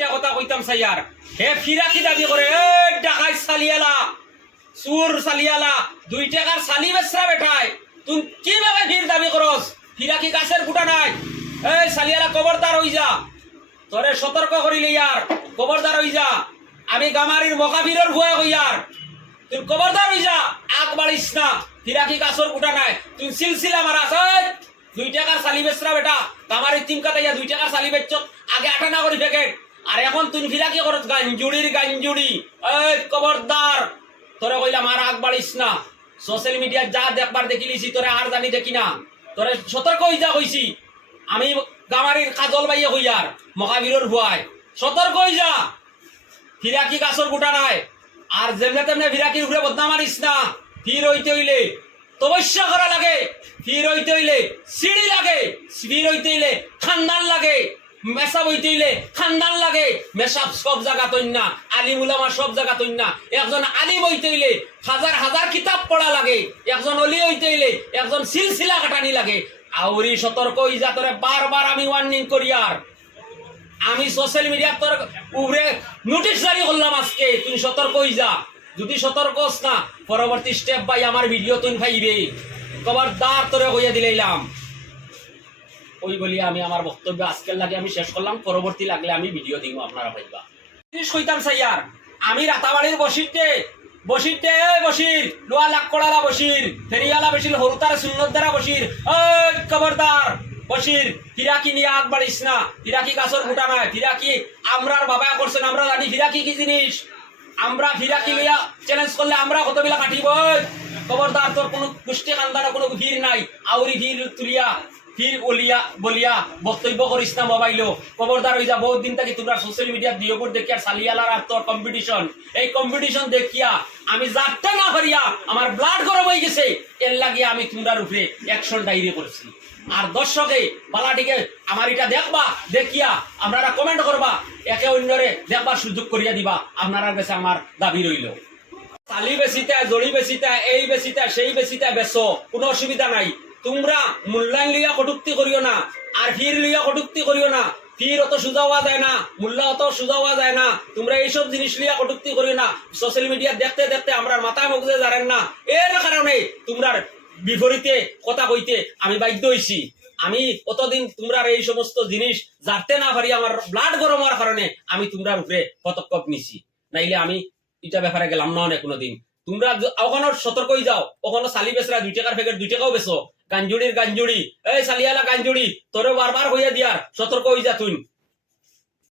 একটা কথা কইতাম সাইয়ার হে ফিরা কি দাবি করে? ডাকাই সালিয়ালা সুর সালিয়ালা দুই টাকার সালি বেচরা বেঠায় তুই কীভাবে ফির দাবি করস? ফিরা কি গাছের গুটা নাই? এই সালিয়ালা খবরদার হই যা। তোরে সতর্ক করিলে ইয়ার খবরদার হই যা। আমি গামারির মকাবিরের ভুয়া হই ইয়ার তুই খবরদার হই যা, আগ বাড়িস না। ফিরা কি গাছের গুটা নাই? তুই সিলসিলা মারাস দুই টাকার সালি বেচরা বেটা, গামারির তিন কাটাইয়া দুই টাকার সালি বেচছ, আগে আঠানা করি প্যাকেট আর এখন তুই ফিরা কি করত গাঞ্জুড়ির গাঞ্জুড়ি। এই খবরদার, তোরে কইলাম আর আগ বাড়িস না। সোশ্যাল মিডিয়া যা দেখবার দেখিলিছি, তোরে আর জানি দেখি না। তোরে সতর্ক হই যা কইছি, আমি গামারির কাজল বাইয়ে হইয়ার মহাবীরের ভুয়ায়। সতর্ক হই যা ফিরাকি গাছর গোটা নাই? আর যেমনে তেমনে ফিরাকির উপরে বদনাম মারিস না? ফির হইতে হইলে তপস্যা করা লাগে। ফির হইতে হইলে সিঁড়ি লাগে। ফির হইতে হইলে খানদান লাগে। মেসাব হইতে হইলে খানদান লাগে। মেসাব সব জায়গা তৈন না আলিম উলামা সব জায়গা তৈন না একজন আলিম হইতে হইলে হাজার হাজার কিতাব পড়া লাগে। একজন অলি হইতে হইলে একজন সিলসিলা কাটানি লাগে। আউরি সতর্ক হই যা তোরে বারবার আমি ওয়ার্নিং করি আর। আমি সোশ্যাল মিডিয়া তোর উপরে নোটিশ জারি করলাম আজকে, তুই সতর্ক হই যা যদি সতর্ক হস না, পরবর্তী স্টেপ বাই আমার ভিডিও তুই ভাইবে খবরদার তোরে হইয়া দিলাইলাম। ওই বলি আমি আমার বক্তব্য আজকের লাগে আমি শেষ করলাম, পরবর্তী লাগলে আমি ভিডিও দিব আপনারা ভাইবা জিনিস কইতাম সাইয়ার, আমি রাতাবাড়ির বসিরতে বসিরতে বসির লোয়া লাখ কড়ালা বসির ফেরিয়ালা বসির হরুতার সুন্নত দ্বারা বসির ওই খবরদার বসির ফিরাকি নিয়ে আগ বাড়িস না, ফিরাকি গাছর ফুটা নাই ফিরাকি আমরার বাবা করছেন, আমরা জানি ফিরাকি কি জিনিস আমরা ফিরাকি লইয়া চ্যালেঞ্জ করলে আমরা কতবিলা কাটিব। খবরদার, তোর কোনো পুষ্টি কান্দানো কোনো ভিড় নাই, আউরি ভিড় তুলিয়া ফির বলিয়া বলিয়া বক্তব্য করিস না মোবাইলও। খবরদার হয়ে যা বহুত থাকি তোমরা সোশ্যাল মিডিয়া দিয়ে দেখিয়া সালিয়ালার আর তোর কম্পিটিশন এই কম্পিটিশন দেখিয়া আমি যারটা না পারিয়া আমার ব্লাড গরম হয়ে গেছে। এর লাগিয়া আমি তোমরার উপরে অ্যাকশন ডায়েরি করছি আর দর্শকে, বালাটিকে আমার এটা দেখবা, দেখিয়া আপনারা কমেন্ট করবা একে অন্যরে দেখবার সুযোগ করিয়া দিবা আপনারা কাছে আমার দাবি রইল। চালি বেচিতে জড়ি বেচিতে এই বেচিতে সেই বেচিতে বেচো কোনো অসুবিধা নাই। তোমরা মূল্যায়ন লইয়া কটুক্তি করিও না, আর ফির লইয়া কটুক্তি করিও না। ফির অত সোজা হওয়া যায় না মূল্য অত সোজা হওয়া যায় না। তোমরা এইসব জিনিস লইয়া কটুক্তি করিও না। সোশ্যাল মিডিয়া দেখতে দেখতে আমরা মাথায় মগজে জানেন না। এর কারণে তোমরা বিপরীতে কথা কইতে আমি বাধ্য হইছি। আমি কতদিন তোমরা এই সমস্ত জিনিস জানতে না পারি, আমার ব্লাড গরম হওয়ার কারণে আমি তোমরা উপরে পদক্ষেপ নিছি। নাইলে আমি এটা ব্যাপারে গেলাম না অনেক কোনোদিন। তোমরা ওখানে সতর্কই যাও। ওখানে সালি বেসরা দুই টাকার প্যাকেট দুই টাকাও বেসো গাঞ্জুড়ির গাঞ্জুড়ি এই সালিয়ালা গাঞ্জুড়ি তোরে বারবার হইয়া দিয়ার সতর্ক হয়ে যা তুই